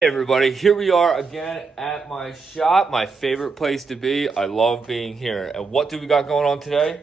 Hey everybody, here we are again at my shop, my favorite place to be. I love being here. And what do we got going on today?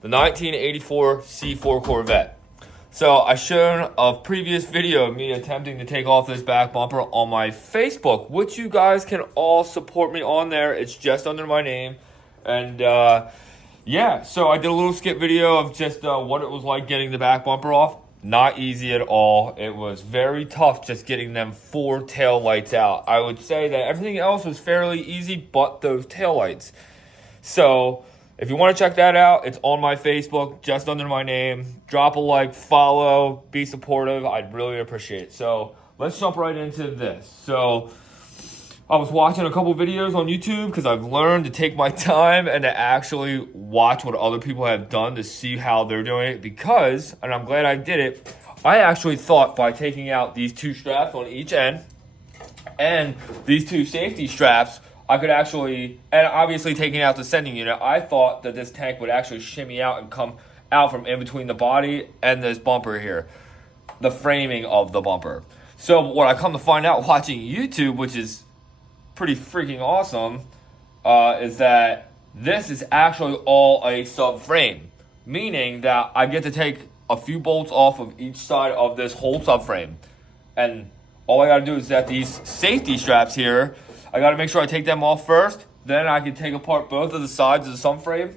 The 1984 C4 Corvette. So I showed a previous video of me attempting to take off this back bumper on my Facebook, which you guys can all support me on there. It's just under my name. And yeah, so I did a little skip video of just what it was like getting the back bumper off. Not easy at all. It was very tough just getting them 4 tail lights out. I would say that everything else was fairly easy, but those tail lights. So if you want to check that out, it's on my Facebook, just under my name. Drop a like, follow, be supportive. I'd really appreciate it. So let's jump right into this. So I was watching a couple videos on YouTube because I've learned to take my time and to actually watch what other people have done to see how they're doing it because, and I'm glad I did it, I actually thought by taking out these 2 straps on each end and these 2 safety straps, I could actually, and obviously taking out the sending unit, I thought that this tank would actually shimmy out and come out from in between the body and this bumper here, the framing of the bumper. So what I come to find out watching YouTube, which is pretty freaking awesome, is that this is actually all a subframe, meaning that I get to take a few bolts off of each side of this whole subframe, and all I gotta do is that these safety straps here, I gotta make sure I take them off first, then I can take apart both of the sides of the subframe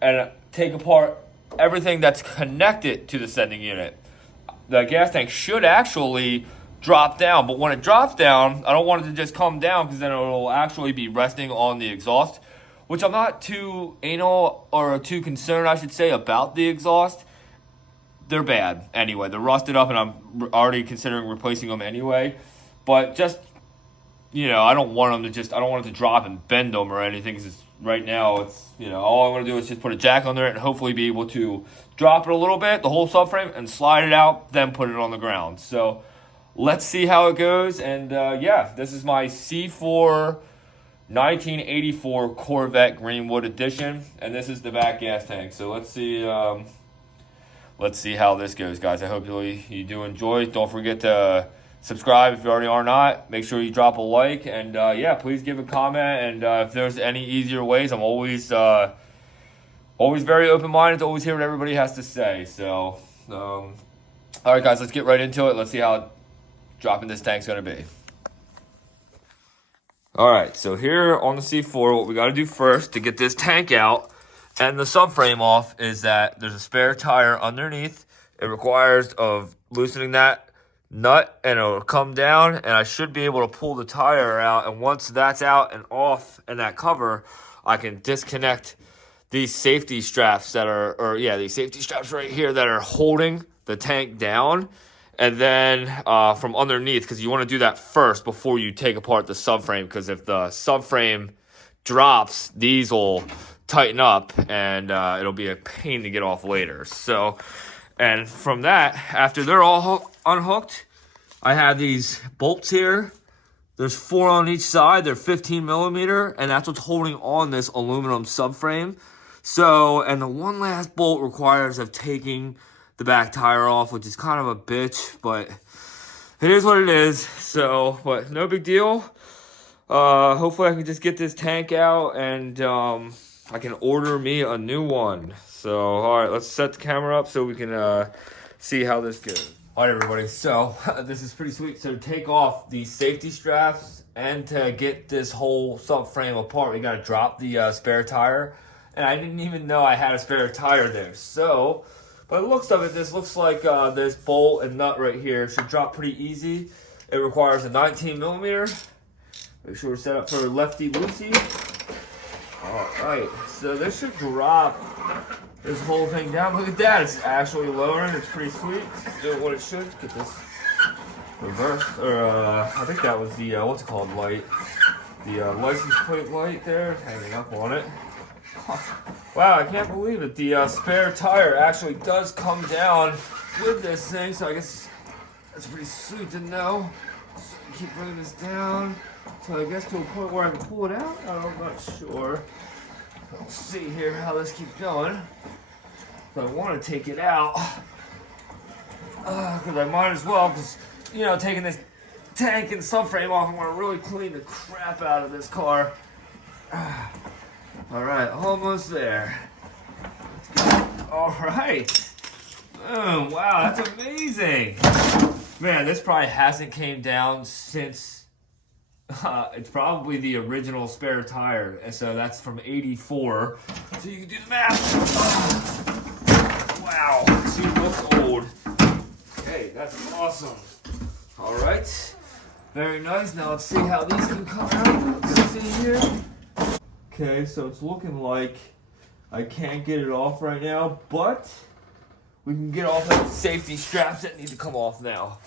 and take apart everything that's connected to the sending unit. The gas tank should actually drop down, but when it drops down, I don't want it to just come down because then it'll actually be resting on the exhaust, which I'm not too anal or too concerned, I should say, about the exhaust. They're bad anyway. They're rusted up and I'm already considering replacing them anyway. But just, I don't want them to I don't want it to drop and bend them or anything because right now it's, all I want to do is just put a jack under it and hopefully be able to drop it a little bit, the whole subframe, and slide it out, then put it on the ground. So let's see how it goes. And yeah, this is my C4 1984 Corvette Greenwood Edition, and this is the back gas tank. So let's see how this goes, guys. I hope you do enjoy. Don't forget to subscribe if you already are not. Make sure you drop a like, and yeah, please give a comment. And if there's any easier ways, I'm always very open-minded to always hear what everybody has to say. So all right, guys, let's get right into it. Let's see how dropping this tank's gonna be. All right, so here on the C4, what we gotta do first to get this tank out and the subframe off is that there's a spare tire underneath. It requires of loosening that nut and it'll come down, and I should be able to pull the tire out, and once that's out and off and that cover, I can disconnect these safety straps these safety straps right here that are holding the tank down. And then from underneath, because you want to do that first before you take apart the subframe, because if the subframe drops, these will tighten up and it'll be a pain to get off later. So, and from that, after they're all unhooked, I have these bolts here. There's 4 on each side. They're 15 millimeter, and that's what's holding on this aluminum subframe. So, and the one last bolt requires of taking the back tire off, which is kind of a bitch, but it is what it is. So, but no big deal. Hopefully I can just get this tank out and I can order me a new one. So, all right, let's set the camera up so we can see how this goes. All right, everybody, so this is pretty sweet. So to take off these safety straps and to get this whole subframe apart, we gotta drop the spare tire. And I didn't even know I had a spare tire there. So, by the looks of it, this looks like this bolt and nut right here should drop pretty easy. It requires a 19 millimeter. Make sure we're set up for lefty-loosey. All right, so this should drop this whole thing down. Look at that, it's actually lowering. It's pretty sweet. It's doing what it should. Get this reversed, or I think that was the, what's it called, light. The license plate light there, hanging up on it. Wow, I can't believe it. The spare tire actually does come down with this thing, so I guess that's pretty sweet to know. So keep bringing this down until I guess to a point where I can pull it out. I'm not sure. We'll see here how this keeps going. So I want to take it out because I might as well, because taking this tank and subframe off. I want to really clean the crap out of this car. All right, almost there. All right. Boom. Wow, that's amazing. Man, this probably hasn't came down since it's probably the original spare tire. And so that's from 84. So you can do the math. Wow, she looks old. Okay, that's awesome. All right. Very nice. Now let's see how these can come out. Let's see here. Okay, so it's looking like I can't get it off right now, but we can get off the safety straps that need to come off now.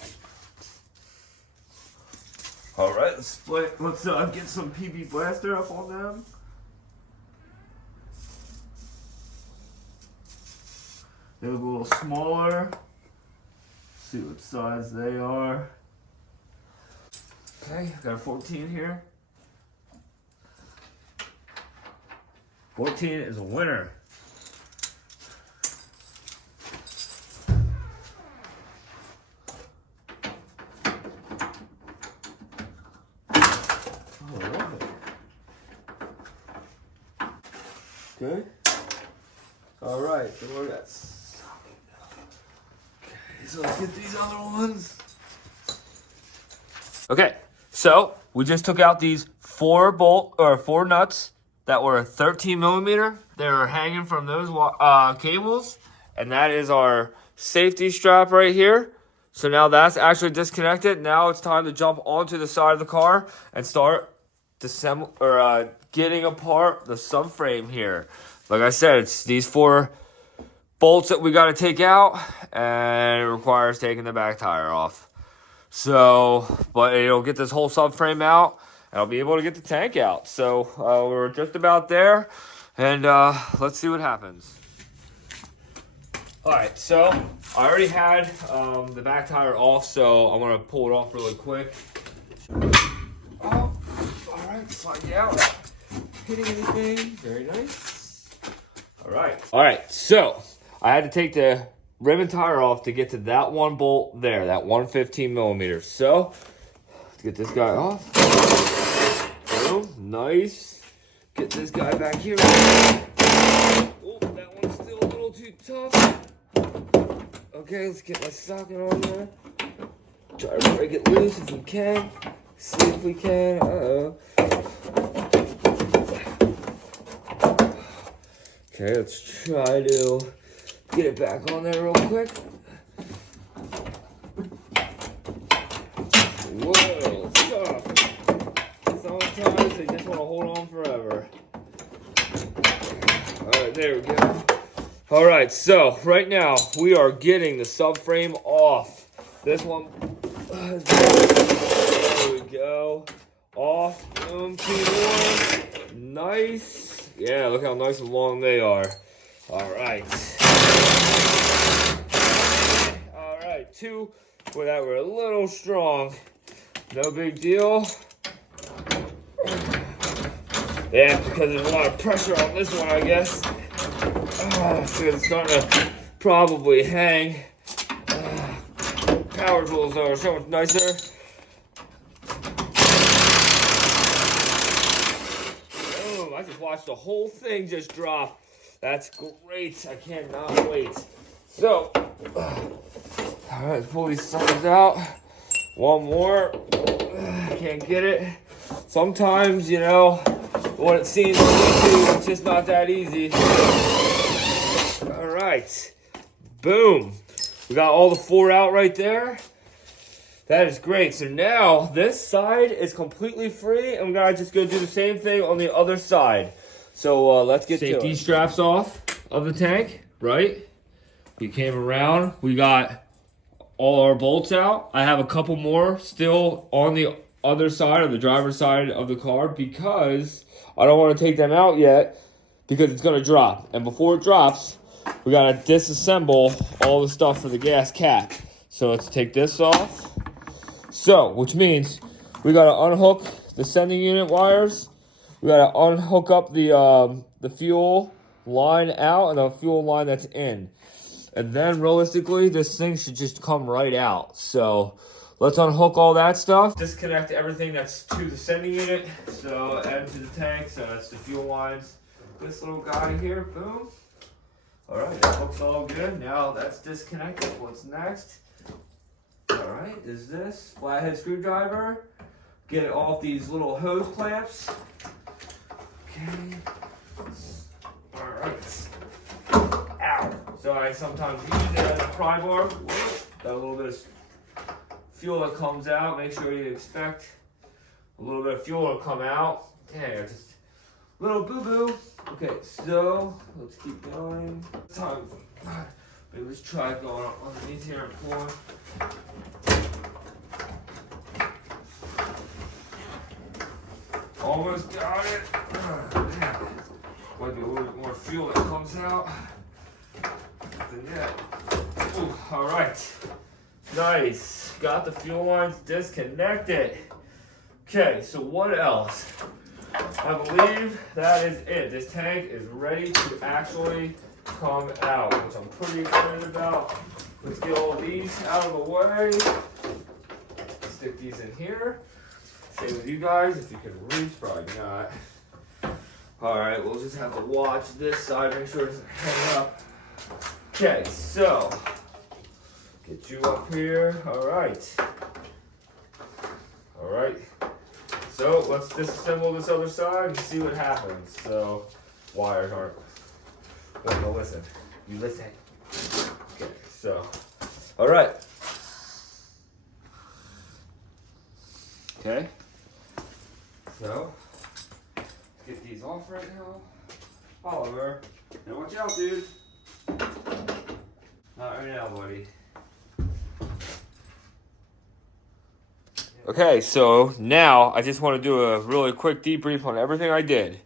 All right, let's get some PB Blaster up on them. They look a little smaller. Let's see what size they are. Okay, got a 14 here. 14 is a winner. Good. All right, so we're at. Okay, so let's get these other ones. Okay, so we just took out these four nuts that were 13 millimeter. They were hanging from those cables, and that is our safety strap right here. So now that's actually disconnected. Now it's time to jump onto the side of the car and start getting apart the subframe here. Like I said, it's these four bolts that we got to take out, and it requires taking the back tire off. So, but it'll get this whole subframe out, and I'll be able to get the tank out. So we're just about there, and let's see what happens. All right, so I already had the back tire off, so I'm gonna pull it off really quick. Oh, all right, slide it out. Hitting anything? Very nice. All right, so I had to take the rim and tire off to get to that one bolt there, that 115 millimeter. So let's get this guy off. Boom, nice. Get this guy back here. Oh, that one's still a little too tough. Okay, let's get my socket on there. Try to break it loose if we can. See if we can. Okay, let's try to get it back on there real quick. Whoa, tough. Sometimes they just want to hold on forever. Alright, there we go. Alright, so right now we are getting the subframe off. This one, there we go. Off, boom, 2 more. Nice. Yeah, look how nice and long they are. Alright. Alright, 2 where that were a little strong. No big deal. Yeah, because there's a lot of pressure on this one, I guess. So it's starting to probably hang. Power tools are so much nicer. Boom, I just watched the whole thing just drop. That's great. I cannot wait. So, all right, pull these suckers out. One more. Can't get it. Sometimes, you know, what it seems on YouTube, it's just not that easy. All right. Boom. We got all the 4 out right there. That is great. So now this side is completely free, and we gotta just go do the same thing on the other side. So let's get safety straps off of the tank, right? We came around. We got all our bolts out. I have a couple more still on the other side, of the driver's side of the car, because I don't want to take them out yet because it's going to drop. And before it drops, we got to disassemble all the stuff for the gas cap. So let's take this off. So, which means we got to unhook the sending unit wires. We got to unhook up the fuel line out and the fuel line that's in. And then realistically, this thing should just come right out. So let's unhook all that stuff. Disconnect everything that's to the sending unit. So add to the tank. So that's the fuel lines. This little guy here, boom. All right, that looks all good. Now that's disconnected. What's next? All right, is this flathead screwdriver. Get it off these little hose clamps. Okay. All right. Ow. So I sometimes use it as a pry bar. Got a little bit of fuel that comes out. Make sure you expect a little bit of fuel to come out. Okay, just a little boo-boo. Okay, so let's keep going. Time. Maybe let's try going underneath here and pulling. Almost got it. Might be a little bit more fuel that comes out than that. Ooh, all right. Nice. Got the fuel lines disconnected. Okay, so what else? I believe that is it. This tank is ready to actually come out, which I'm pretty excited about. Let's get all of these out of the way. Stick these in here. Same with you guys, if you can reach, probably not. All right, we'll just have to watch this side, make sure it doesn't hang up. Okay, so get you up here. All right. All right. So let's disassemble this other side and see what happens. So wires aren't. Well, no, listen. You listen. Okay, so all right. Okay. So get these off right now. Oliver, now watch out, dude. Not right now, buddy. Okay, so now I just want to do a really quick debrief on everything I did.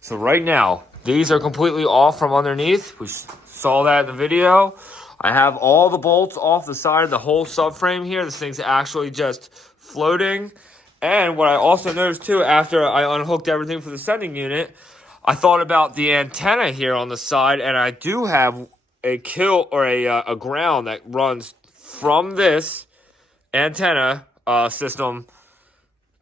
So right now, these are completely off from underneath. We saw that in the video. I have all the bolts off the side of the whole subframe here. This thing's actually just floating. And what I also noticed too, after I unhooked everything for the sending unit, I thought about the antenna here on the side, and I do have a kill or a ground that runs from this antenna system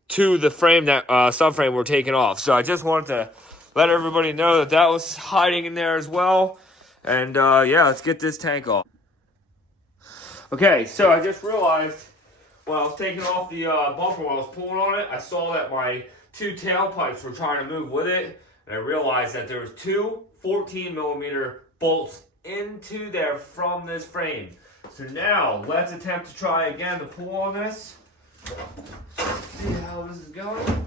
to the frame that subframe we're taking off. So I just wanted to let everybody know that that was hiding in there as well. And yeah, let's get this tank off. Okay, so I just realized when I was taking off the bumper, when I was pulling on it, I saw that my two tailpipes were trying to move with it, and I realized that there was two 14mm bolts into there from this frame. So now let's attempt to try again to pull on this. See how this is going.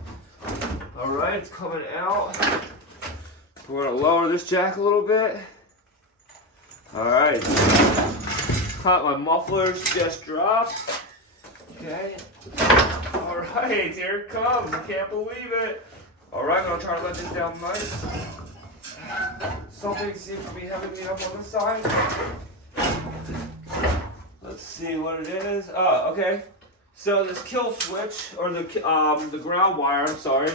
All right, it's coming out. We're gonna lower this jack a little bit. All right. My mufflers just dropped. Okay. All right, here it comes. I can't believe it. All right, I'm gonna try to let this down nice. Something seems to be having me up on this side. Let's see what it is. Oh, okay. So this kill switch, or the ground wire, I'm sorry.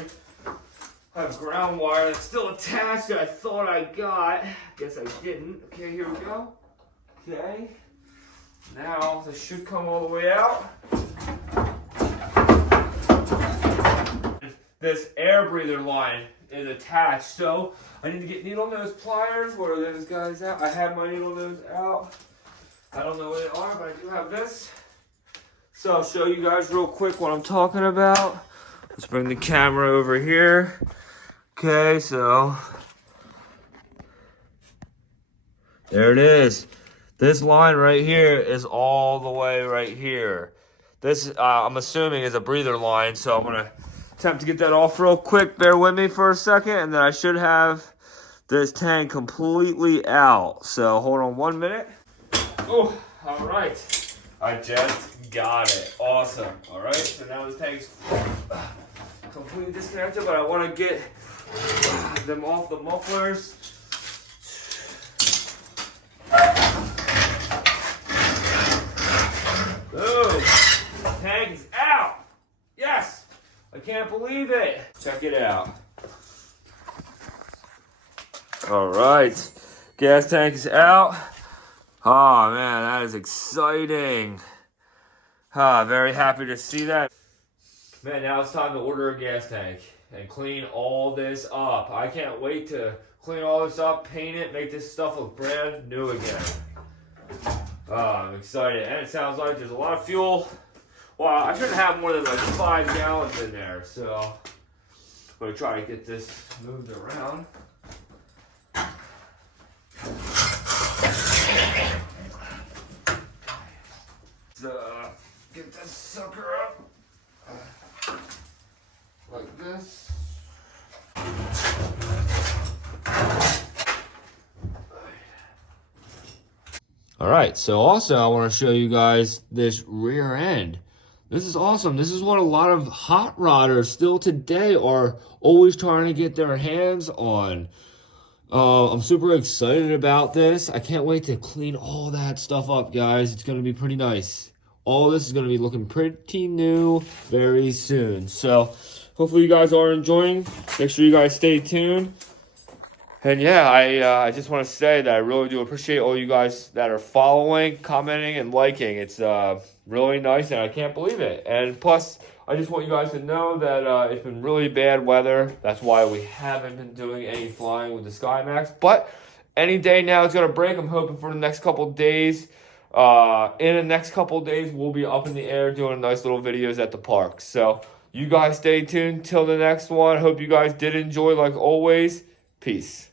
I have ground wire that's still attached that I thought I got. Guess I didn't. Okay, here we go. Okay. Now this should come all the way out. This air breather line is attached, so I need to get needle nose pliers. Where are those guys at? I have my needle nose out. I don't know what they are, but I do have this. So I'll show you guys real quick what I'm talking about. Let's bring the camera over here. Okay, so there it is. This line right here is all the way right here. This, I'm assuming, is a breather line, so I'm gonna attempt to get that off real quick. Bear with me for a second, and then I should have this tank completely out. So hold on 1 minute. Oh, all right. I just got it. Awesome. All right, so now this tank's completely disconnected, but I want to get them off the mufflers. Boom. Tank is out. Yes. I can't believe it. Check it out. All right. Gas tank is out. Oh man, that is exciting. Very happy to see that. Man, now it's time to order a gas tank and clean all this up. I can't wait to clean all this up, paint it, make this stuff look brand new again. I'm excited. And it sounds like there's a lot of fuel. Well, I shouldn't have more than like 5 gallons in there, so I'm going to try to get this moved around. Get this sucker up like this. All right, so also I want to show you guys this rear end. This is awesome. This is what a lot of hot rodders still today are always trying to get their hands on. I'm super excited about this. I can't wait to clean all that stuff up, guys. It's going to be pretty nice. All this is going to be looking pretty new very soon. So hopefully you guys are enjoying. Make sure you guys stay tuned. And yeah, I just want to say that I really do appreciate all you guys that are following, commenting, and liking. It's really nice, and I can't believe it. And plus, I just want you guys to know that it's been really bad weather. That's why we haven't been doing any flying with the SkyMax. But any day now it's going to break. I'm hoping for the next couple days. In the next couple days, we'll be up in the air doing nice little videos at the park. So you guys stay tuned till the next one. Hope you guys did enjoy like always. Peace.